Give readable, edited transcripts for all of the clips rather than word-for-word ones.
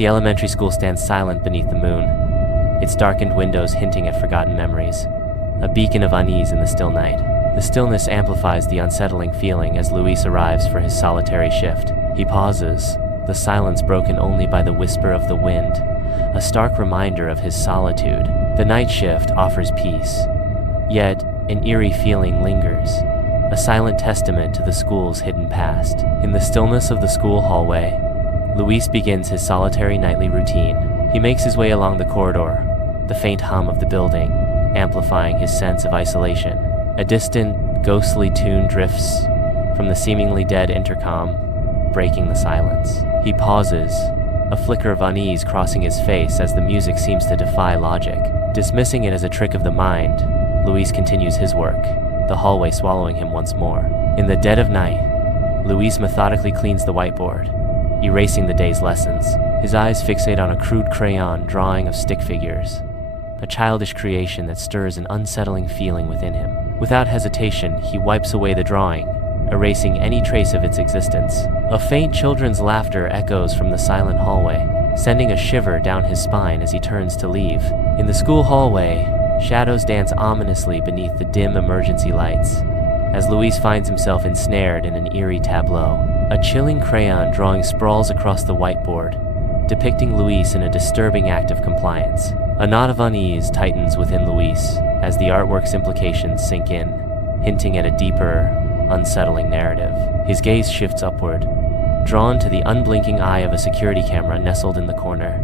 The elementary school stands silent beneath the moon, its darkened windows hinting at forgotten memories, a beacon of unease in the still night. The stillness amplifies the unsettling feeling as Luis arrives for his solitary shift. He pauses, the silence broken only by the whisper of the wind, a stark reminder of his solitude. The night shift offers peace, yet an eerie feeling lingers, a silent testament to the school's hidden past. In the stillness of the school hallway, Luis begins his solitary nightly routine. He makes his way along the corridor, the faint hum of the building amplifying his sense of isolation. A distant, ghostly tune drifts from the seemingly dead intercom, breaking the silence. He pauses, a flicker of unease crossing his face as the music seems to defy logic. Dismissing it as a trick of the mind, Luis continues his work, the hallway swallowing him once more. In the dead of night, Luis methodically cleans the whiteboard, erasing the day's lessons. His eyes fixate on a crude crayon drawing of stick figures, a childish creation that stirs an unsettling feeling within him. Without hesitation, he wipes away the drawing, erasing any trace of its existence. A faint children's laughter echoes from the silent hallway, sending a shiver down his spine as he turns to leave. In the school hallway, shadows dance ominously beneath the dim emergency lights, as Luis finds himself ensnared in an eerie tableau. A chilling crayon drawing sprawls across the whiteboard, depicting Luis in a disturbing act of compliance. A knot of unease tightens within Luis as the artwork's implications sink in, hinting at a deeper, unsettling narrative. His gaze shifts upward, drawn to the unblinking eye of a security camera nestled in the corner,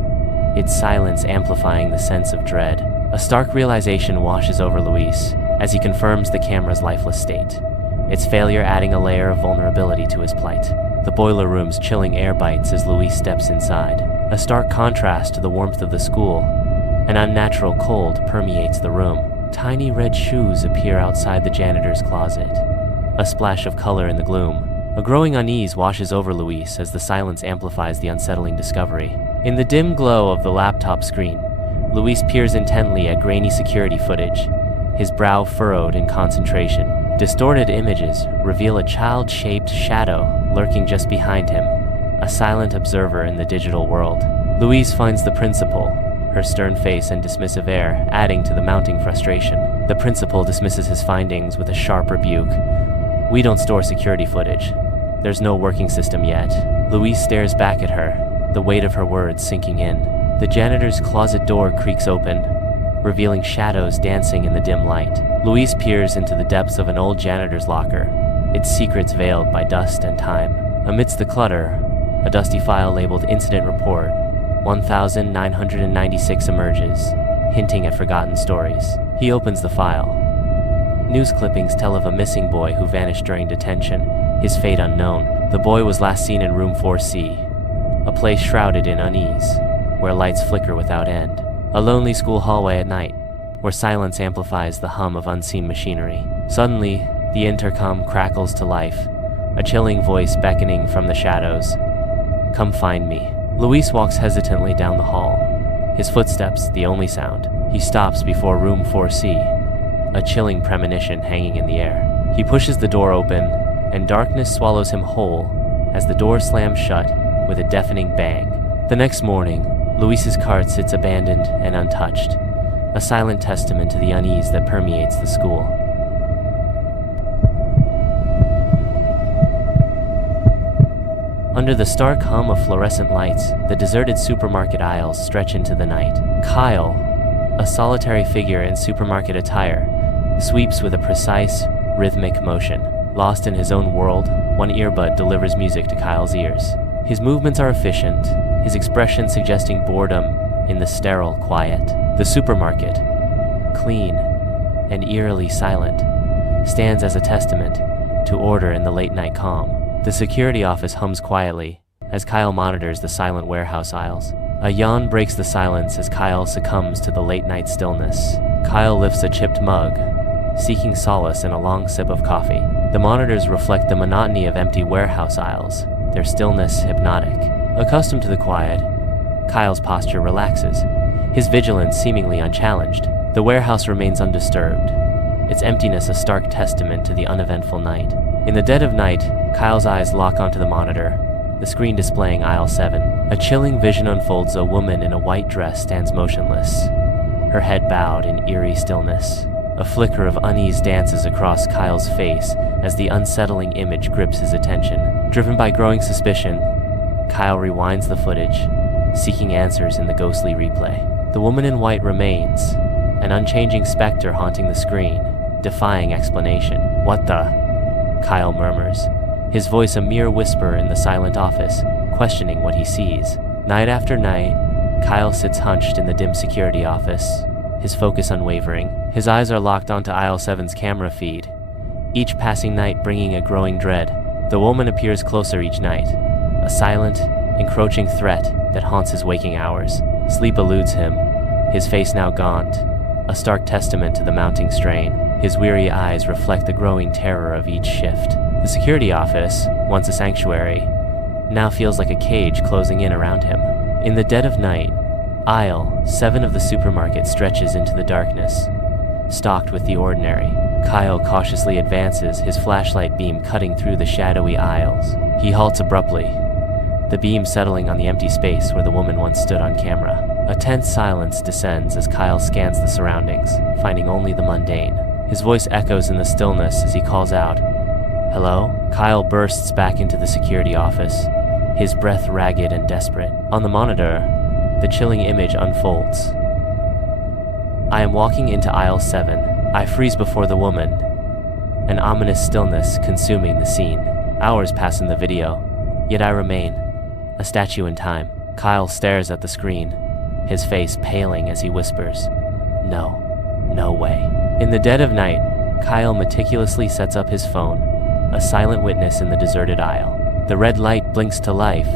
its silence amplifying the sense of dread. A stark realization washes over Luis as he confirms the camera's lifeless state, its failure adding a layer of vulnerability to his plight. The boiler room's chilling air bites as Luis steps inside, a stark contrast to the warmth of the school. An unnatural cold permeates the room. Tiny red shoes appear outside the janitor's closet, a splash of color in the gloom. A growing unease washes over Luis as the silence amplifies the unsettling discovery. In the dim glow of the laptop screen, Luis peers intently at grainy security footage, his brow furrowed in concentration. Distorted images reveal a child-shaped shadow lurking just behind him, a silent observer in the digital world. Luis finds the principal, her stern face and dismissive air adding to the mounting frustration. The principal dismisses his findings with a sharp rebuke. "We don't store security footage. There's no working system yet." Luis stares back at her, the weight of her words sinking in. The janitor's closet door creaks open, revealing shadows dancing in the dim light. Luis peers into the depths of an old janitor's locker, its secrets veiled by dust and time. Amidst the clutter, a dusty file labeled Incident Report 1996 emerges, hinting at forgotten stories. He opens the file. News clippings tell of a missing boy who vanished during detention, his fate unknown. The boy was last seen in room 4C, a place shrouded in unease, where lights flicker without end. A lonely school hallway at night, where silence amplifies the hum of unseen machinery. Suddenly, the intercom crackles to life, a chilling voice beckoning from the shadows. "Come find me." Luis walks hesitantly down the hall, his footsteps the only sound. He stops before room 4C, a chilling premonition hanging in the air. He pushes the door open, and darkness swallows him whole as the door slams shut with a deafening bang. The next morning, Luis's cart sits abandoned and untouched, a silent testament to the unease that permeates the school. Under the stark hum of fluorescent lights, the deserted supermarket aisles stretch into the night. Kyle, a solitary figure in supermarket attire, sweeps with a precise, rhythmic motion. Lost in his own world, one earbud delivers music to Kyle's ears. His movements are efficient, his expression suggesting boredom in the sterile quiet. The supermarket, clean and eerily silent, stands as a testament to order in the late-night calm. The security office hums quietly as Kyle monitors the silent warehouse aisles. A yawn breaks the silence as Kyle succumbs to the late-night stillness. Kyle lifts a chipped mug, seeking solace in a long sip of coffee. The monitors reflect the monotony of empty warehouse aisles, their stillness hypnotic. Accustomed to the quiet, Kyle's posture relaxes, his vigilance seemingly unchallenged. The warehouse remains undisturbed, its emptiness a stark testament to the uneventful night. In the dead of night, Kyle's eyes lock onto the monitor, the screen displaying aisle 7. A chilling vision unfolds. A woman in a white dress stands motionless, her head bowed in eerie stillness. A flicker of unease dances across Kyle's face as the unsettling image grips his attention. Driven by growing suspicion, Kyle rewinds the footage, seeking answers in the ghostly replay. The woman in white remains, an unchanging specter haunting the screen, defying explanation. "What the?" Kyle murmurs, his voice a mere whisper in the silent office, questioning what he sees. Night after night, Kyle sits hunched in the dim security office, his focus unwavering. His eyes are locked onto aisle 7's camera feed, each passing night bringing a growing dread. The woman appears closer each night, a silent, encroaching threat that haunts his waking hours. Sleep eludes him, his face now gaunt, a stark testament to the mounting strain. His weary eyes reflect the growing terror of each shift. The security office, once a sanctuary, now feels like a cage closing in around him. In the dead of night, aisle 7 of the supermarket stretches into the darkness, stocked with the ordinary. Kyle cautiously advances, his flashlight beam cutting through the shadowy aisles. He halts abruptly, the beam settling on the empty space where the woman once stood on camera. A tense silence descends as Kyle scans the surroundings, finding only the mundane. His voice echoes in the stillness as he calls out, "Hello?" Kyle bursts back into the security office, his breath ragged and desperate. On the monitor, the chilling image unfolds. I am walking into aisle 7. I freeze before the woman, an ominous stillness consuming the scene. Hours pass in the video, yet I remain, a statue in time. Kyle stares at the screen, his face paling as he whispers, "No, no way." In the dead of night, Kyle meticulously sets up his phone, a silent witness in the deserted aisle. The red light blinks to life,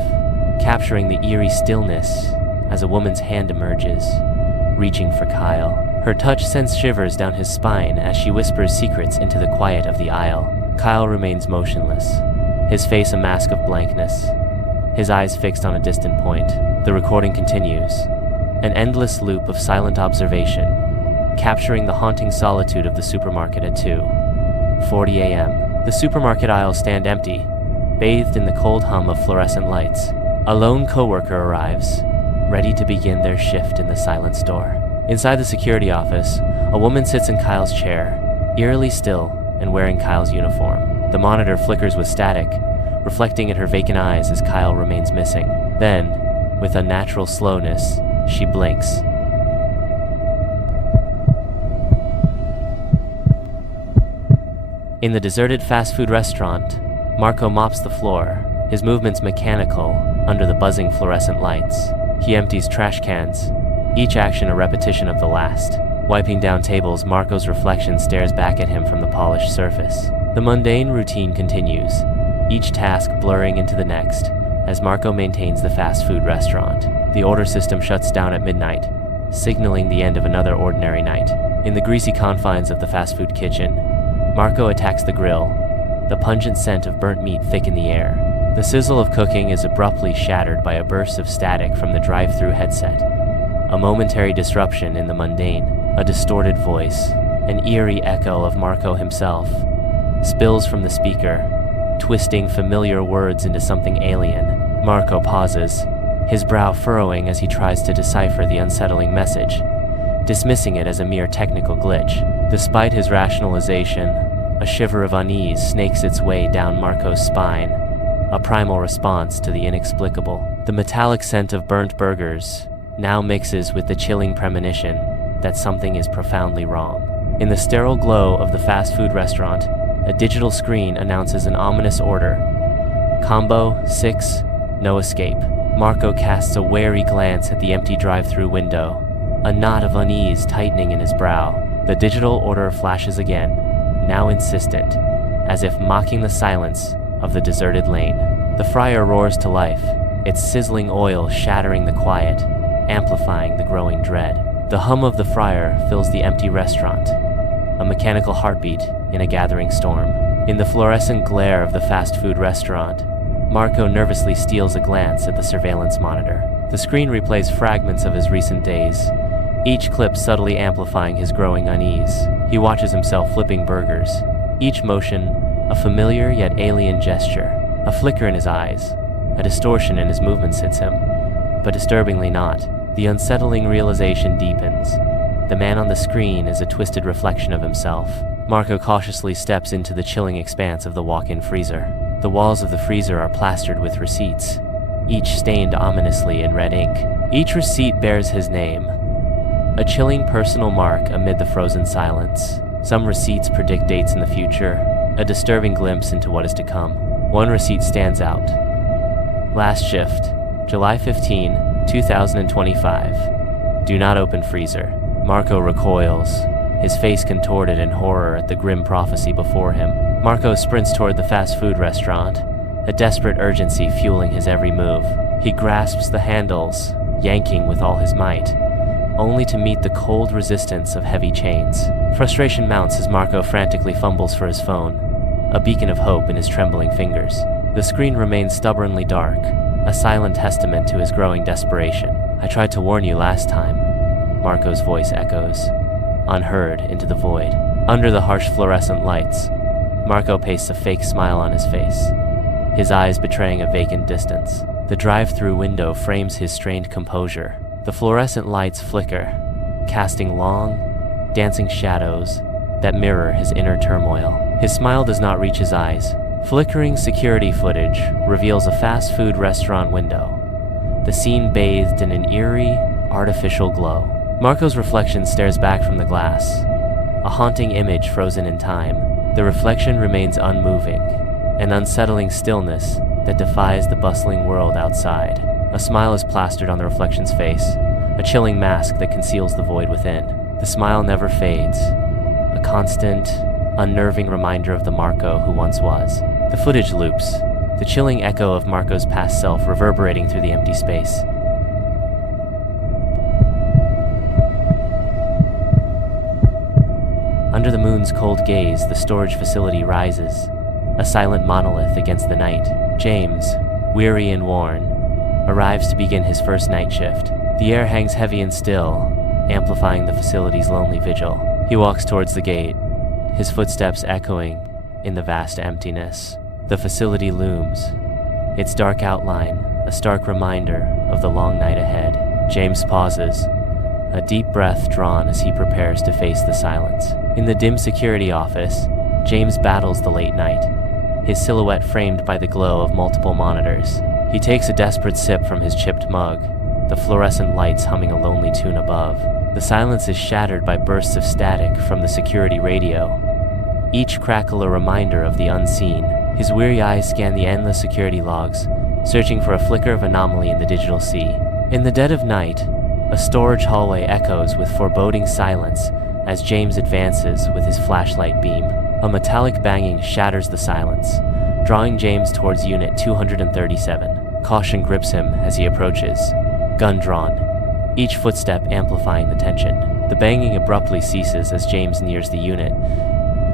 capturing the eerie stillness as a woman's hand emerges, reaching for Kyle. Her touch sends shivers down his spine as she whispers secrets into the quiet of the aisle. Kyle remains motionless, his face a mask of blankness, his eyes fixed on a distant point. The recording continues, an endless loop of silent observation, capturing the haunting solitude of the supermarket at 2:40 a.m. The supermarket aisles stand empty, bathed in the cold hum of fluorescent lights. A lone coworker arrives, ready to begin their shift in the silent store. Inside the security office, a woman sits in Kyle's chair, eerily still and wearing Kyle's uniform. The monitor flickers with static, reflecting in her vacant eyes as Kyle remains missing. Then, with unnatural slowness, she blinks. In the deserted fast food restaurant, Marco mops the floor, his movements mechanical under the buzzing fluorescent lights. He empties trash cans, each action a repetition of the last. Wiping down tables, Marco's reflection stares back at him from the polished surface. The mundane routine continues, each task blurring into the next, as Marco maintains the fast food restaurant. The order system shuts down at midnight, signaling the end of another ordinary night. In the greasy confines of the fast food kitchen, Marco attacks the grill, the pungent scent of burnt meat thick in the air. The sizzle of cooking is abruptly shattered by a burst of static from the drive-thru headset. A momentary disruption in the mundane, a distorted voice, an eerie echo of Marco himself, spills from the speaker, twisting familiar words into something alien. Marco pauses, his brow furrowing as he tries to decipher the unsettling message, dismissing it as a mere technical glitch. Despite his rationalization, a shiver of unease snakes its way down Marco's spine, a primal response to the inexplicable. The metallic scent of burnt burgers now mixes with the chilling premonition that something is profoundly wrong. In the sterile glow of the fast food restaurant, a digital screen announces an ominous order. Combo 6, no escape. Marco casts a wary glance at the empty drive-thru window, a knot of unease tightening in his brow. The digital order flashes again, now insistent, as if mocking the silence of the deserted lane. The fryer roars to life, its sizzling oil shattering the quiet, amplifying the growing dread. The hum of the fryer fills the empty restaurant, a mechanical heartbeat in a gathering storm. In the fluorescent glare of the fast food restaurant, Marco nervously steals a glance at the surveillance monitor. The screen replays fragments of his recent days, each clip subtly amplifying his growing unease. He watches himself flipping burgers, each motion a familiar yet alien gesture. A flicker in his eyes, A distortion in his movements hits him, but disturbingly not. The unsettling realization deepens. The man on the screen is a twisted reflection of himself. Marco cautiously steps into the chilling expanse of the walk-in freezer. The walls of the freezer are plastered with receipts, each stained ominously in red ink. Each receipt bears his name, a chilling personal mark amid the frozen silence. Some receipts predict dates in the future, a disturbing glimpse into what is to come. One receipt stands out. Last shift, July 15, 2025. Do not open freezer. Marco recoils, his face contorted in horror at the grim prophecy before him. Marco sprints toward the fast food restaurant, a desperate urgency fueling his every move. He grasps the handles, yanking with all his might, only to meet the cold resistance of heavy chains. Frustration mounts as Marco frantically fumbles for his phone, a beacon of hope in his trembling fingers. The screen remains stubbornly dark, a silent testament to his growing desperation. I tried to warn you last time, Marco's voice echoes, unheard into the void. Under the harsh fluorescent lights, Marco pastes a fake smile on his face, his eyes betraying a vacant distance. The drive-through window frames his strained composure. The fluorescent lights flicker, casting long, dancing shadows that mirror his inner turmoil. His smile does not reach his eyes. Flickering security footage reveals a fast food restaurant window, the scene bathed in an eerie, artificial glow. Marco's reflection stares back from the glass, a haunting image frozen in time. The reflection remains unmoving, an unsettling stillness that defies the bustling world outside. A smile is plastered on the reflection's face, a chilling mask that conceals the void within. The smile never fades, a constant, unnerving reminder of the Marco who once was. The footage loops, the chilling echo of Marco's past self reverberating through the empty space. Under the moon's cold gaze, the storage facility rises, a silent monolith against the night. James, weary and worn, arrives to begin his first night shift. The air hangs heavy and still, amplifying the facility's lonely vigil. He walks towards the gate, his footsteps echoing in the vast emptiness. The facility looms, its dark outline a stark reminder of the long night ahead. James pauses, a deep breath drawn as he prepares to face the silence. In the dim security office, James battles the late night, his silhouette framed by the glow of multiple monitors. He takes a desperate sip from his chipped mug, the fluorescent lights humming a lonely tune above. The silence is shattered by bursts of static from the security radio, each crackle a reminder of the unseen. His weary eyes scan the endless security logs, searching for a flicker of anomaly in the digital sea. In the dead of night, a storage hallway echoes with foreboding silence as James advances with his flashlight beam. A metallic banging shatters the silence, drawing James towards Unit 237. Caution grips him as he approaches, gun drawn, each footstep amplifying the tension. The banging abruptly ceases as James nears the unit,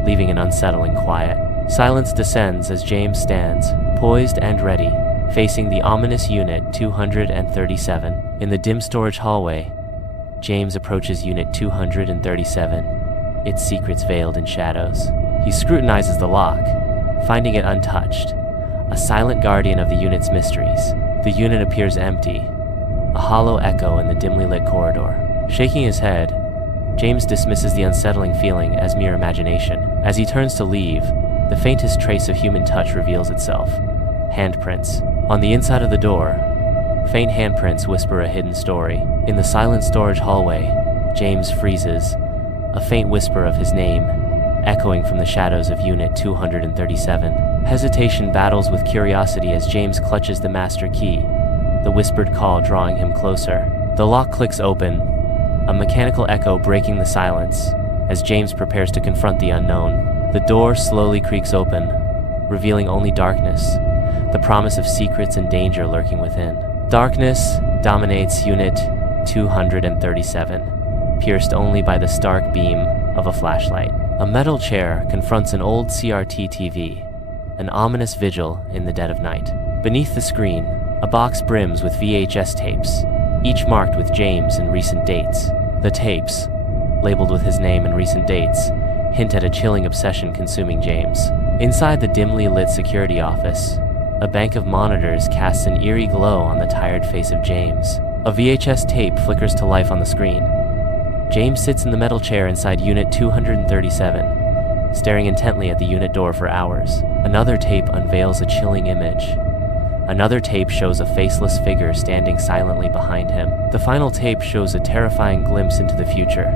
leaving an unsettling quiet. Silence descends as James stands, poised and ready, facing the ominous Unit 237. In the dim storage hallway, James approaches Unit 237, its secrets veiled in shadows. He scrutinizes the lock, finding it untouched, a silent guardian of the unit's mysteries. The unit appears empty, a hollow echo in the dimly lit corridor. Shaking his head, James dismisses the unsettling feeling as mere imagination. As he turns to leave, the faintest trace of human touch reveals itself. Handprints. On the inside of the door, faint handprints whisper a hidden story. In the silent storage hallway, James freezes, a faint whisper of his name, echoing from the shadows of Unit 237. Hesitation battles with curiosity as James clutches the master key, the whispered call drawing him closer. The lock clicks open, a mechanical echo breaking the silence as James prepares to confront the unknown. The door slowly creaks open, revealing only darkness, the promise of secrets and danger lurking within. Darkness dominates Unit 237, pierced only by the stark beam of a flashlight. A metal chair confronts an old CRT TV, an ominous vigil in the dead of night. Beneath the screen, a box brims with VHS tapes, each marked with James and recent dates. The tapes, labeled with his name and recent dates, hint at a chilling obsession consuming James. Inside the dimly lit security office, A bank of monitors casts an eerie glow on the tired face of James. A VHS tape flickers to life on the screen. James sits in the metal chair inside Unit 237, staring intently at the unit door for hours. Another tape unveils a chilling image. Another tape shows a faceless figure standing silently behind him. The final tape shows a terrifying glimpse into the future.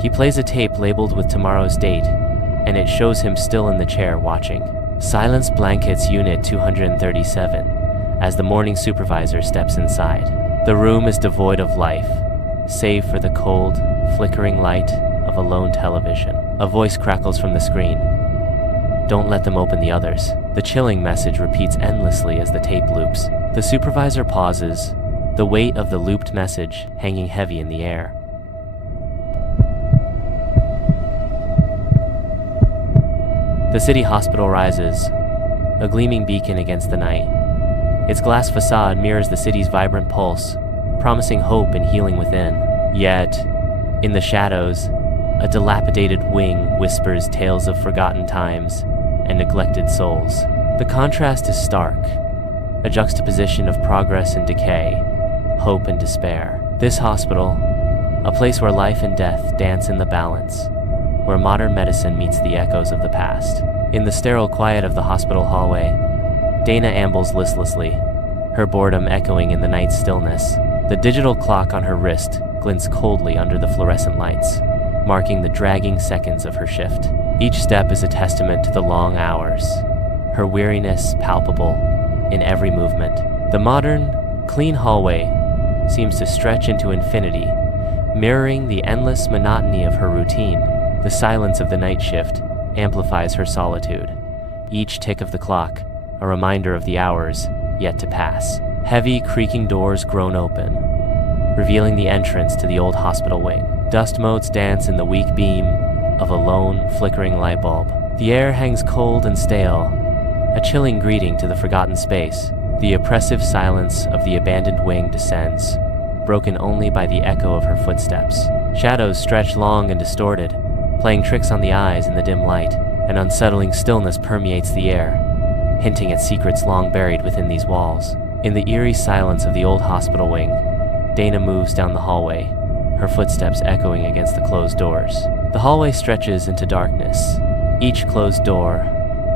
He plays a tape labeled with tomorrow's date, and it shows him still in the chair watching. Silence blankets Unit 237 as the morning supervisor steps inside. The room is devoid of life, save for the cold, flickering light of a lone television. A voice crackles from the screen. "Don't let them open the others." The chilling message repeats endlessly as the tape loops. The supervisor pauses, the weight of the looped message hanging heavy in the air. The city hospital rises, a gleaming beacon against the night. Its glass facade mirrors the city's vibrant pulse, promising hope and healing within. Yet, in the shadows, a dilapidated wing whispers tales of forgotten times and neglected souls. The contrast is stark, a juxtaposition of progress and decay, hope and despair. This hospital, a place where life and death dance in the balance, where modern medicine meets the echoes of the past. In the sterile quiet of the hospital hallway, Dana ambles listlessly, her boredom echoing in the night's stillness. The digital clock on her wrist glints coldly under the fluorescent lights, marking the dragging seconds of her shift. Each step is a testament to the long hours, her weariness palpable in every movement. The modern, clean hallway seems to stretch into infinity, mirroring the endless monotony of her routine. The silence of the night shift amplifies her solitude, each tick of the clock a reminder of the hours yet to pass. Heavy, creaking doors groan open, revealing the entrance to the old hospital wing. Dust motes dance in the weak beam of a lone, flickering light bulb. The air hangs cold and stale, a chilling greeting to the forgotten space. The oppressive silence of the abandoned wing descends, broken only by the echo of her footsteps. Shadows stretch long and distorted, playing tricks on the eyes in the dim light. An unsettling stillness permeates the air, hinting at secrets long buried within these walls. In the eerie silence of the old hospital wing, Dana moves down the hallway, her footsteps echoing against the closed doors. The hallway stretches into darkness, each closed door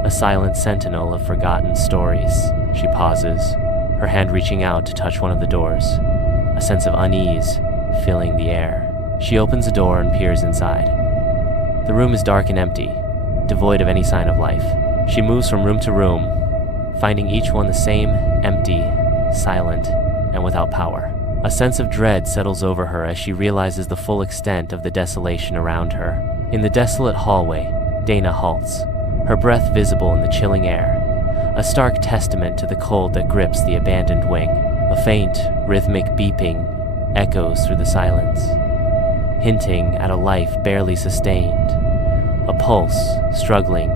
a silent sentinel of forgotten stories. She pauses, her hand reaching out to touch one of the doors, a sense of unease filling the air. She opens a door and peers inside. The room is dark and empty, devoid of any sign of life. She moves from room to room, finding each one the same, empty, silent, and without power. A sense of dread settles over her as she realizes the full extent of the desolation around her. In the desolate hallway, Dana halts, her breath visible in the chilling air, a stark testament to the cold that grips the abandoned wing. A faint, rhythmic beeping echoes through the silence, hinting at a life barely sustained, a pulse struggling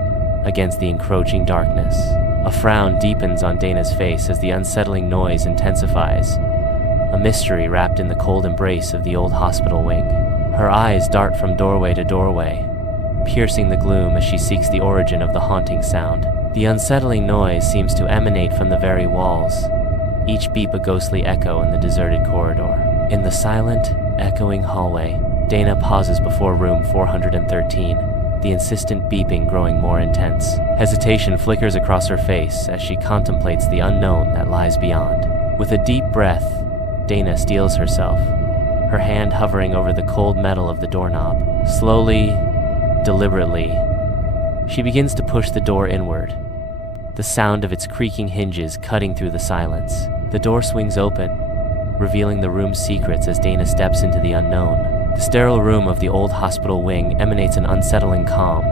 against the encroaching darkness. A frown deepens on Dana's face as the unsettling noise intensifies, a mystery wrapped in the cold embrace of the old hospital wing. Her eyes dart from doorway to doorway, piercing the gloom as she seeks the origin of the haunting sound. The unsettling noise seems to emanate from the very walls, each beep a ghostly echo in the deserted corridor. In the silent, echoing hallway, Dana pauses before room 413, the insistent beeping growing more intense. Hesitation flickers across her face as she contemplates the unknown that lies beyond. With a deep breath, Dana steels herself, her hand hovering over the cold metal of the doorknob. Slowly, deliberately, she begins to push the door inward, the sound of its creaking hinges cutting through the silence. The door swings open, revealing the room's secrets as Dana steps into the unknown. The sterile room of the old hospital wing emanates an unsettling calm,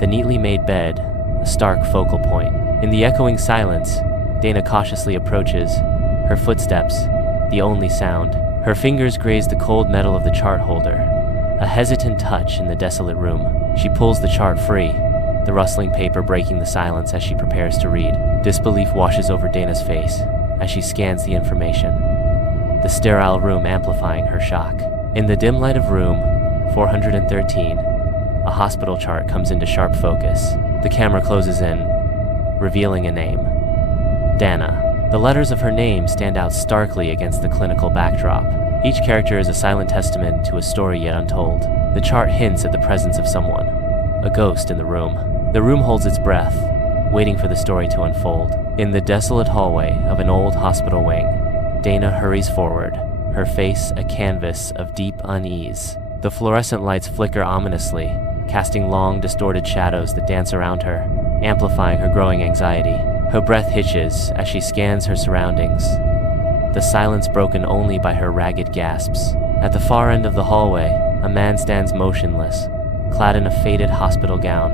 the neatly made bed a stark focal point. In the echoing silence, Dana cautiously approaches, her footsteps the only sound. Her fingers graze the cold metal of the chart holder, a hesitant touch in the desolate room. She pulls the chart free, the rustling paper breaking the silence as she prepares to read. Disbelief washes over Dana's face as she scans the information, the sterile room amplifying her shock. In the dim light of room 413, a hospital chart comes into sharp focus. The camera closes in, revealing a name. Dana. The letters of her name stand out starkly against the clinical backdrop. Each character is a silent testament to a story yet untold. The chart hints at the presence of someone, a ghost in the room. The room holds its breath, waiting for the story to unfold. In the desolate hallway of an old hospital wing, Dana hurries forward, her face a canvas of deep unease. The fluorescent lights flicker ominously, casting long, distorted shadows that dance around her, amplifying her growing anxiety. Her breath hitches as she scans her surroundings, the silence broken only by her ragged gasps. At the far end of the hallway, a man stands motionless, clad in a faded hospital gown,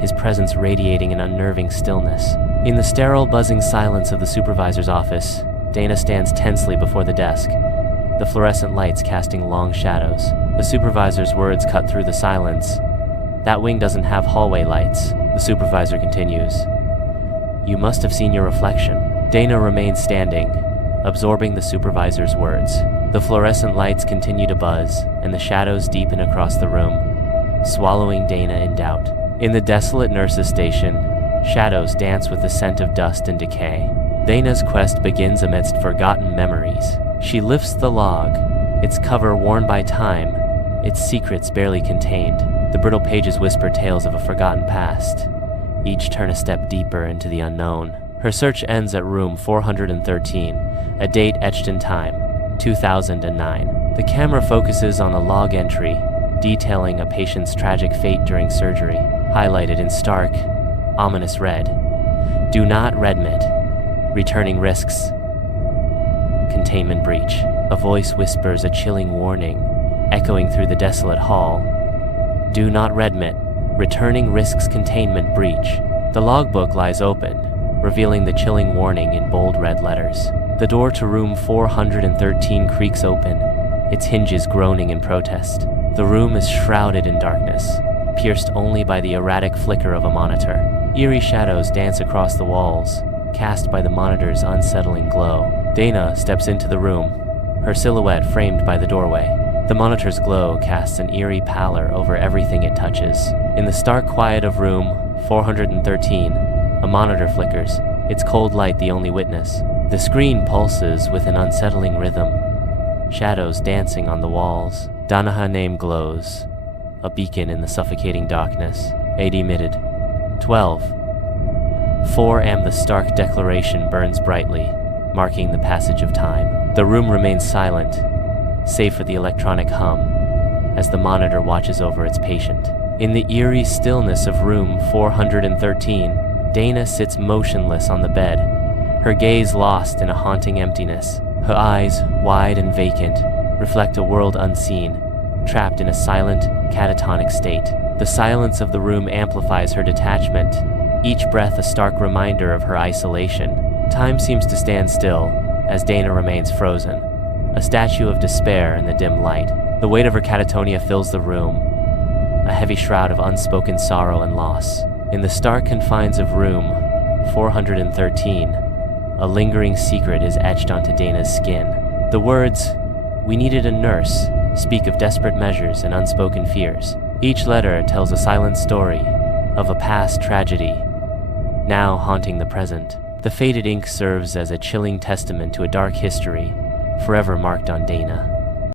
his presence radiating an unnerving stillness. In the sterile, buzzing silence of the supervisor's office, Dana stands tensely before the desk, the fluorescent lights casting long shadows. The supervisor's words cut through the silence. "That wing doesn't have hallway lights," the supervisor continues. "You must have seen your reflection." Dana remains standing, absorbing the supervisor's words. The fluorescent lights continue to buzz, and the shadows deepen across the room, swallowing Dana in doubt. In the desolate nurse's station, shadows dance with the scent of dust and decay. Dana's quest begins amidst forgotten memories. She lifts the log, its cover worn by time, its secrets barely contained. The brittle pages whisper tales of a forgotten past, each turn a step deeper into the unknown. Her search ends at room 413, a date etched in time, 2009. The camera focuses on a log entry, detailing a patient's tragic fate during surgery, highlighted in stark, ominous red. "Do not redmit. Returning risks. Containment breach." A voice whispers a chilling warning, echoing through the desolate hall. "Do not redmit. Returning risks containment breach." The logbook lies open, revealing the chilling warning in bold red letters. The door to room 413 creaks open, its hinges groaning in protest. The room is shrouded in darkness, pierced only by the erratic flicker of a monitor. Eerie shadows dance across the walls, cast by the monitor's unsettling glow. Dana steps into the room, her silhouette framed by the doorway. The monitor's glow casts an eerie pallor over everything it touches. In the stark quiet of room 413, a monitor flickers, its cold light the only witness. The screen pulses with an unsettling rhythm, shadows dancing on the walls. Dana's name glows, a beacon in the suffocating darkness. AD minute 12. 4 am. The stark declaration burns brightly, marking the passage of time. The room remains silent, save for the electronic hum, as the monitor watches over its patient. In the eerie stillness of room 413, Dana sits motionless on the bed, her gaze lost in a haunting emptiness. Her eyes, wide and vacant, reflect a world unseen, trapped in a silent, catatonic state. The silence of the room amplifies her detachment, each breath a stark reminder of her isolation. Time seems to stand still, as Dana remains frozen, a statue of despair in the dim light. The weight of her catatonia fills the room, a heavy shroud of unspoken sorrow and loss. In the stark confines of room 413, a lingering secret is etched onto Dana's skin. The words, "We needed a nurse," speak of desperate measures and unspoken fears. Each letter tells a silent story of a past tragedy, now haunting the present. The faded ink serves as a chilling testament to a dark history, forever marked on Dana.